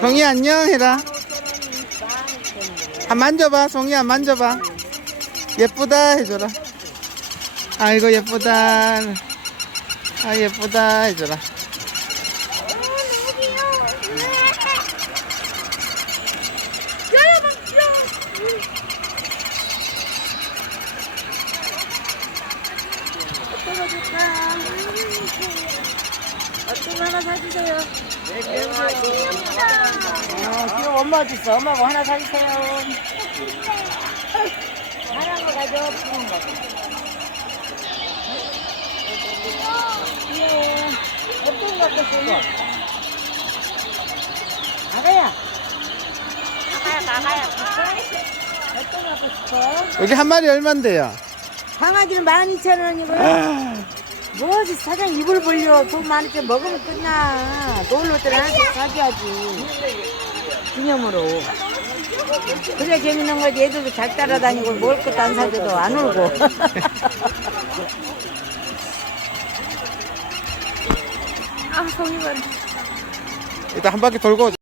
송이 안녕 해라. 한 만져봐, 송이야 만져봐. 예쁘다 해줘라. 아이고 예쁘다. 아 예쁘다 해줘라. 줄까? 어떤 거 하나 사주세요. 어, 귀여워. 엄마 어디 있어? 엄마 뭐 하나 사주세요. 하나만 가져. 푸는 거. 귀여워. 어떤 거 갖고 싶어? 아가야. 아가야, 아가야. 어떤 거 갖고 싶어? 여기 한 마리 얼만데요? 강아지는 12,000원이고요. 뭐지? 사장 입을 벌려. 돈 많을 때 먹으면 끝나. 놀러 때는 하나씩 사줘야지? 기념으로. 그래 재밌는 거지. 애들도 잘 따라다니고 먹을 것도 안 사줘도 안 울고. 아 송이만. 일단 한 바퀴 돌고 오자.